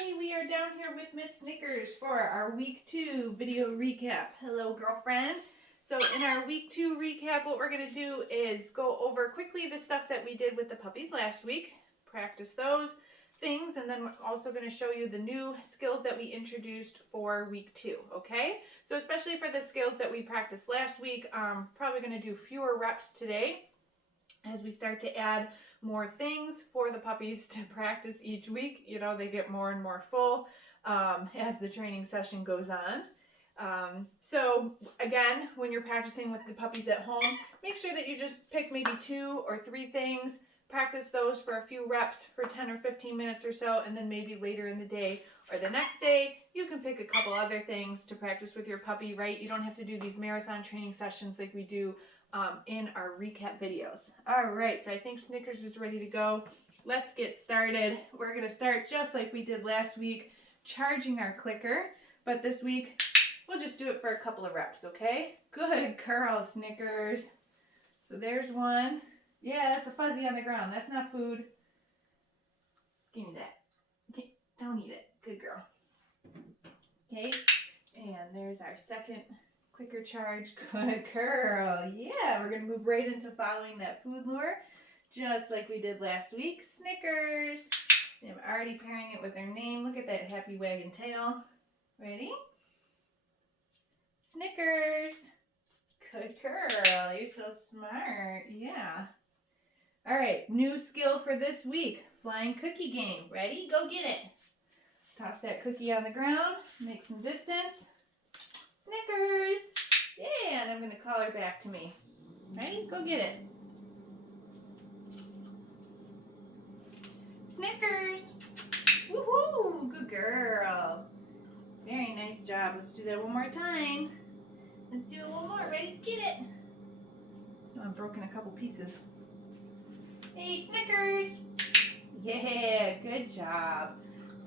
Okay, we are down here with Miss Snickers for our week 2 video recap. Hello, girlfriend. So in our week 2 recap, what we're going to do is go over quickly the stuff that we did with the puppies last week, practice those things, and then we're also going to show you the new skills that we introduced for week 2, okay? So especially for the skills that we practiced last week, probably going to do fewer reps today as we start to add more things for the puppies to practice each week. You know, they get more and more full as the training session goes on. So again, when you're practicing with the puppies at home, make sure that you just pick maybe 2 or 3 things, practice those for a few reps for 10 or 15 minutes or so, and then maybe later in the day or the next day, you can pick a couple other things to practice with your puppy, right? You don't have to do these marathon training sessions like we do in our recap videos. All right, so I think Snickers is ready to go. Let's get started. We're gonna start just like we did last week, charging our clicker, but this week we'll just do it for a couple of reps, okay? Good girl, Snickers. So there's one. Yeah, that's a fuzzy on the ground. That's not food. Give me that. Okay, don't eat it. Good girl. Okay, and there's our second clicker charge. Good girl. Yeah, we're going to move right into following that food lure, just like we did last week. Snickers. I'm already pairing it with their name. Look at that happy wagging tail. Ready? Snickers. Good girl. You're so smart. Yeah. All right, new skill for this week. Flying cookie game. Ready? Go get it. Toss that cookie on the ground. Make some distance. Snickers! Yeah, and I'm going to call her back to me. Ready? Go get it. Snickers! Woohoo! Good girl. Very nice job. Let's do that one more time. Let's do it one more. Ready? Get it. Oh, I've broken a couple pieces. Hey, Snickers! Yeah, good job.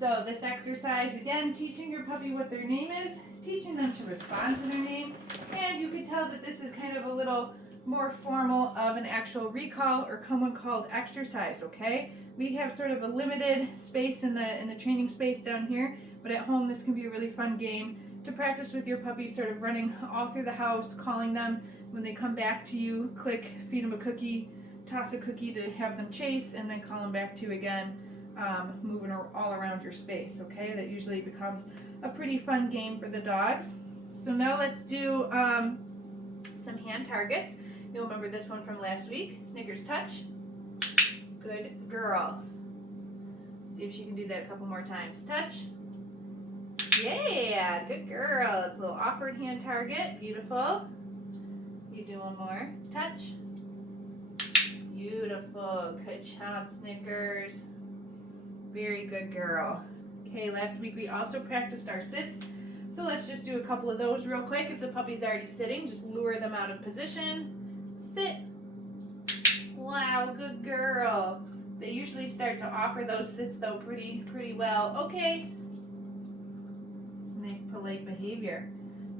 So this exercise, again, teaching your puppy what their name is, teaching them to respond to their name, and you can tell that this is kind of a little more formal of an actual recall or common called exercise, okay? We have sort of a limited space in the training space down here, but at home this can be a really fun game to practice with your puppy, sort of running all through the house, calling them when they come back to you, click, feed them a cookie, toss a cookie to have them chase, and then call them back to you again. Moving all around your space, okay? That usually becomes a pretty fun game for the dogs. So now let's do some hand targets. You'll remember this one from last week. Snickers touch. Good girl. See if she can do that a couple more times. Touch. Yeah, good girl. It's a little awkward hand target. Beautiful. You do one more. Touch. Beautiful. Good job, Snickers. Very good girl. Okay, last week we also practiced our sits. So let's just do a couple of those real quick. If the puppy's already sitting, just lure them out of position. Sit. Wow, good girl. They usually start to offer those sits though pretty well. Okay. It's nice polite behavior.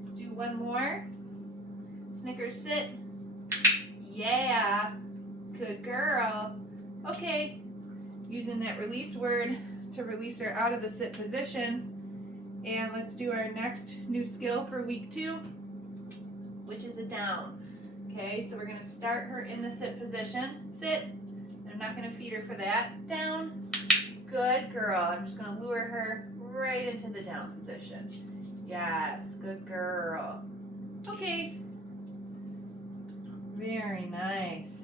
Let's do one more. Snickers, sit. Yeah. Good girl. Okay. Using that release word to release her out of the sit position. And let's do our next new skill for week 2, which is a down. Okay, so we're going to start her in the sit position. Sit. I'm not going to feed her for that. Down. Good girl. I'm just going to lure her right into the down position. Yes, good girl. Okay. Very nice.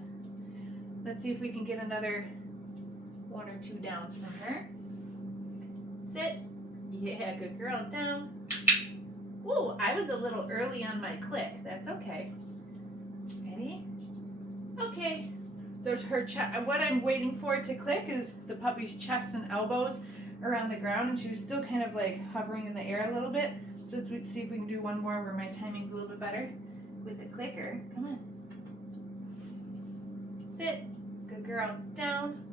Let's see if we can get another 1 or 2 downs from her. Sit. Yeah, good girl. Down. Whoa, I was a little early on my click. That's okay. Ready? Okay. So her what I'm waiting for to click is the puppy's chest and elbows are on the ground, and she was still kind of like hovering in the air a little bit. So let's see if we can do one more where my timing's a little bit better with the clicker. Come on. Sit. Good girl. Down.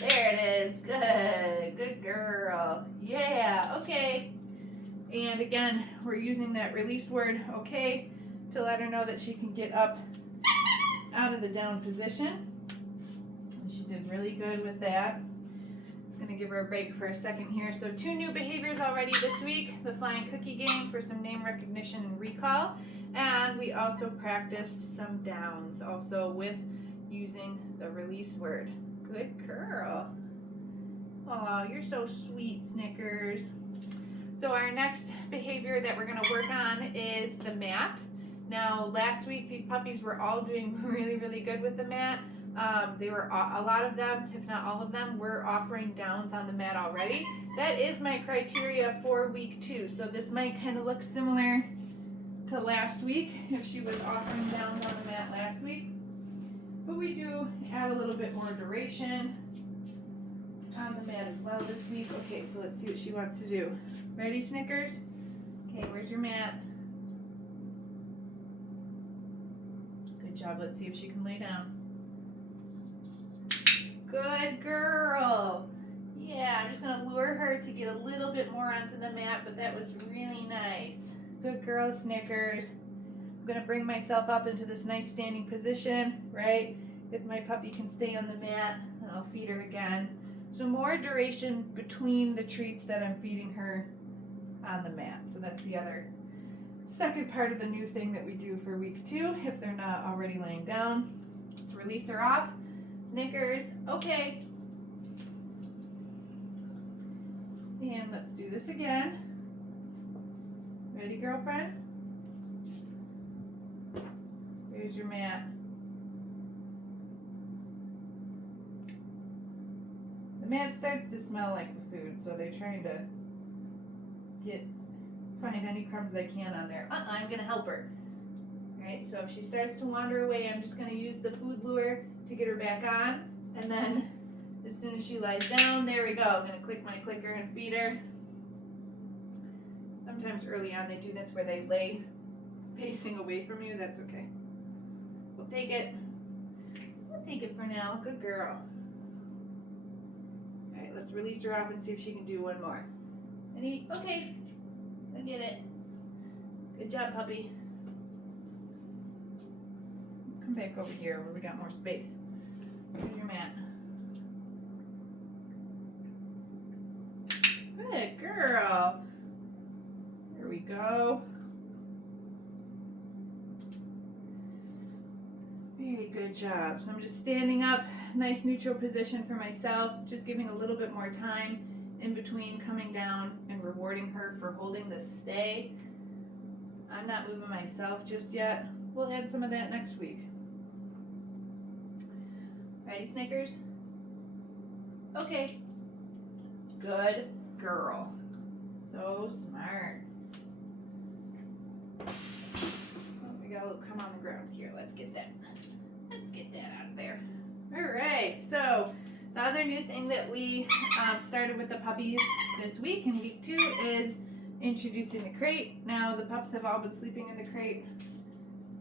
There it is. Good. Good girl. Yeah. Okay. And again, we're using that release word, okay, to let her know that she can get up out of the down position. And she did really good with that. It's gonna give her a break for a second here. So 2 new behaviors already this week. The flying cookie game for some name recognition and recall. And we also practiced some downs also with using the release word. Good girl. Oh, you're so sweet, Snickers. So our next behavior that we're gonna work on is the mat. Now, last week, these puppies were all doing really, really good with the mat. They were, a lot of them, if not all of them, were offering downs on the mat already. That is my criteria for week 2. So this might kind of look similar to last week if she was offering downs on the mat last week. But we do add a little bit more duration on the mat as well this week. Okay, so let's see what she wants to do. Ready, Snickers? Okay, where's your mat? Good job. Let's see if she can lay down. Good girl. Yeah, I'm just going to lure her to get a little bit more onto the mat, but that was really nice. Good girl, Snickers. I'm going to bring myself up into this nice standing position, right? If my puppy can stay on the mat, then I'll feed her again. So more duration between the treats that I'm feeding her on the mat. So that's the other second part of the new thing that we do for week 2, if they're not already laying down. Let's release her off. Snickers, okay. And let's do this again. Ready, girlfriend? Here's your mat. The mat starts to smell like the food, so they're trying to find any crumbs they can on there. I'm gonna help her. Right, so if she starts to wander away, I'm just gonna use the food lure to get her back on, and then as soon as she lies down, there we go. I'm gonna click my clicker and feed her. Sometimes early on they do this where they lay facing away from you. That's okay. We'll take it. We'll take it for now. Good girl. All right, let's release her off and see if she can do one more. Ready? Okay. I get it. Good job, puppy. Let's come back over here where we got more space. Here's your mat. Good girl. Here we go. Very good job. So I'm just standing up, nice neutral position for myself, just giving a little bit more time in between coming down and rewarding her for holding the stay. I'm not moving myself just yet. We'll add some of that next week. Ready, Snickers? Okay. Good girl. So smart. Oh, we got a little come on the ground here. Let's get that out of there. All right, so the other new thing that we started with the puppies this week in week 2 is introducing the crate. Now the pups have all been sleeping in the crate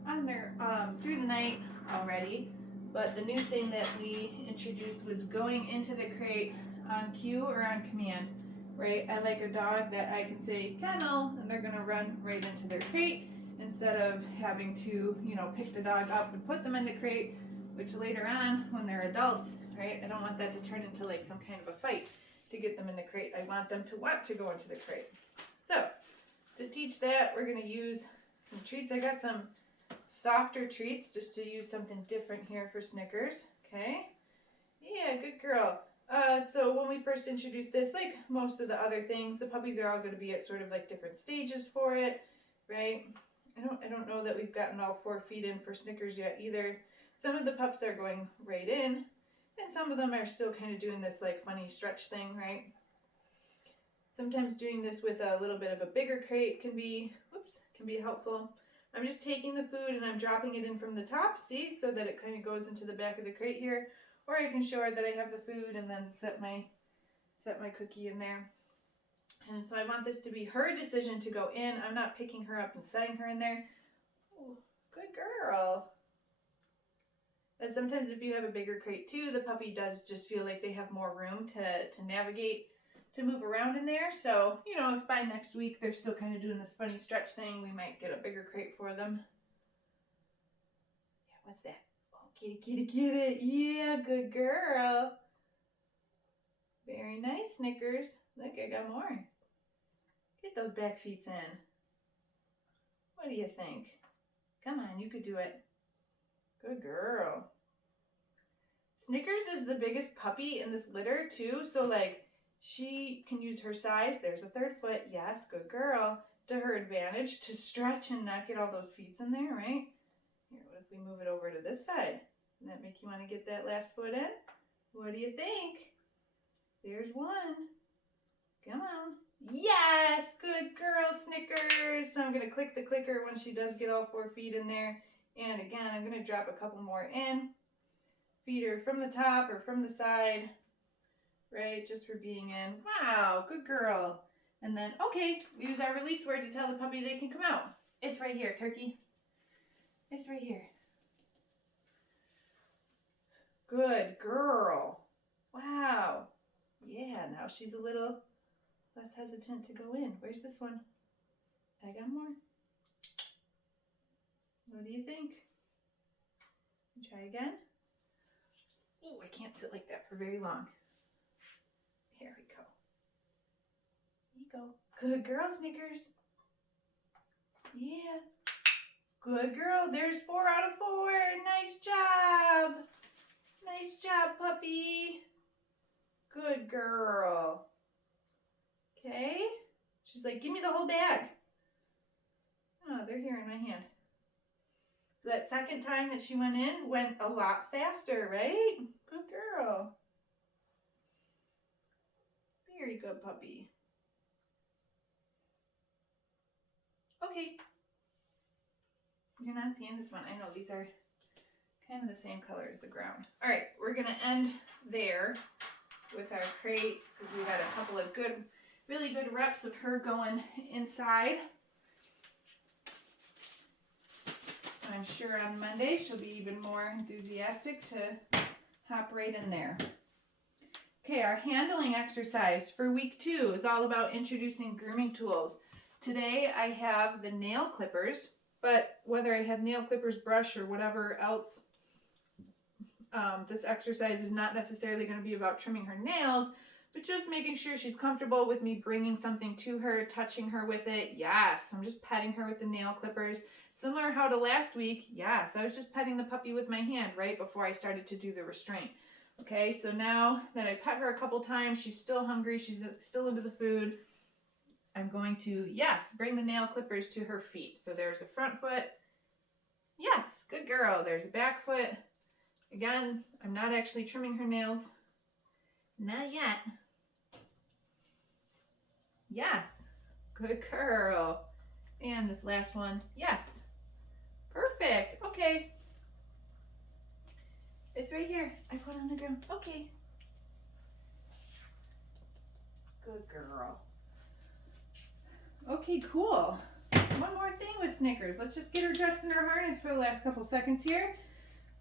on their through the night already, but the new thing that we introduced was going into the crate on cue or on command. Right, I like a dog that I can say kennel and they're gonna run right into their crate instead of having to, pick the dog up and put them in the crate, which later on when they're adults, right, I don't want that to turn into like some kind of a fight to get them in the crate. I want them to want to go into the crate. So to teach that, we're gonna use some treats. I got some softer treats just to use something different here for Snickers. Okay, yeah, good girl. So when we first introduced this, like most of the other things, the puppies are all going to be at sort of like different stages for it, right? I don't know that we've gotten all 4 feet in for Snickers yet either. Some of the pups are going right in, and some of them are still kind of doing this like funny stretch thing, right? Sometimes doing this with a little bit of a bigger crate can be helpful. I'm just taking the food and I'm dropping it in from the top, see, so that it kind of goes into the back of the crate here. Or I can show her that I have the food and then set my cookie in there. And so I want this to be her decision to go in. I'm not picking her up and setting her in there. Ooh, good girl. But sometimes if you have a bigger crate too, the puppy does just feel like they have more room to navigate, to move around in there. So, if by next week they're still kind of doing this funny stretch thing, we might get a bigger crate for them. Yeah, what's that? Kitty, kitty, kitty. Yeah, good girl. Very nice, Snickers. Look, I got more. Get those back feet in. What do you think? Come on, you could do it. Good girl. Snickers is the biggest puppy in this litter too, so like she can use her size. There's a third foot. Yes, good girl. To her advantage to stretch and not get all those feet in there, right? Here, what if we move it over to this side? Does that make you want to get that last foot in? What do you think? There's one. Come on. Yes, good girl, Snickers. So I'm going to click the clicker when she does get all 4 feet in there. And again, I'm going to drop a couple more in. Feed her from the top or from the side, right? Just for being in. Wow, good girl. And then, okay, we use our release word to tell the puppy they can come out. It's right here, Turkey. It's right here. Good girl. Wow. Yeah, now she's a little less hesitant to go in. Where's this one? I got more. What do you think? Try again. Oh, I can't sit like that for very long. Here we go. There you go. Good girl, Snickers. Yeah. Good girl. There's 4 out of 4. Nice job. Nice job, puppy. Good girl. Okay. She's like, give me the whole bag. Oh, they're here in my hand. So that second time that she went in went a lot faster, right? Good girl. Very good puppy. Okay. You're not seeing this one. I know these are kind of the same color as the ground. All right, we're going to end there with our crate because we got a couple of really good reps of her going inside. I'm sure on Monday she'll be even more enthusiastic to hop right in there. Okay, our handling exercise for week 2 is all about introducing grooming tools. Today I have the nail clippers, but whether I have nail clippers, brush, or whatever else, this exercise is not necessarily going to be about trimming her nails, but just making sure she's comfortable with me bringing something to her, touching her with it. Yes, I'm just petting her with the nail clippers. Similar how to last week, yes, I was just petting the puppy with my hand right before I started to do the restraint. Okay, so now that I pet her a couple times, she's still hungry, she's still into the food. I'm going to, yes, bring the nail clippers to her feet. So there's a front foot. Yes, good girl. There's a back foot. Again, I'm not actually trimming her nails. Not yet. Yes, good girl. And this last one, yes. Perfect. Okay. It's right here. I put it on the ground. Okay. Good girl. Okay, cool. One more thing with Snickers. Let's just get her dressed in her harness for the last couple seconds here.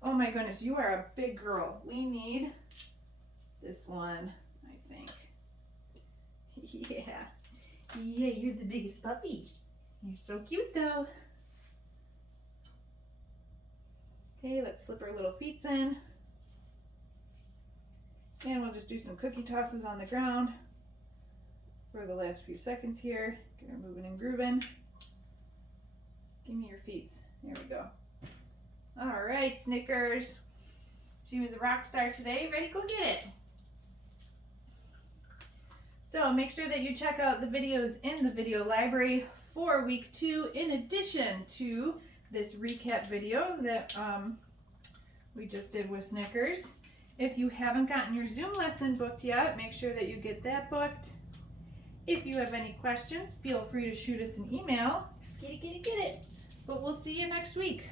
Oh my goodness, you are a big girl. We need this one, I think. Yeah. Yeah, you're the biggest puppy. You're so cute though. Okay, let's slip her little feet in. And we'll just do some cookie tosses on the ground for the last few seconds here. Get her moving and grooving. Give me your feet. There we go. All right, Snickers. She was a rock star today. Ready? Go get it. So make sure that you check out the videos in the video library for week 2 in addition to this recap video that we just did with Snickers. If you haven't gotten your Zoom lesson booked yet, make sure that you get that booked. If you have any questions, feel free to shoot us an email. Get it, get it, get it. But we'll see you next week.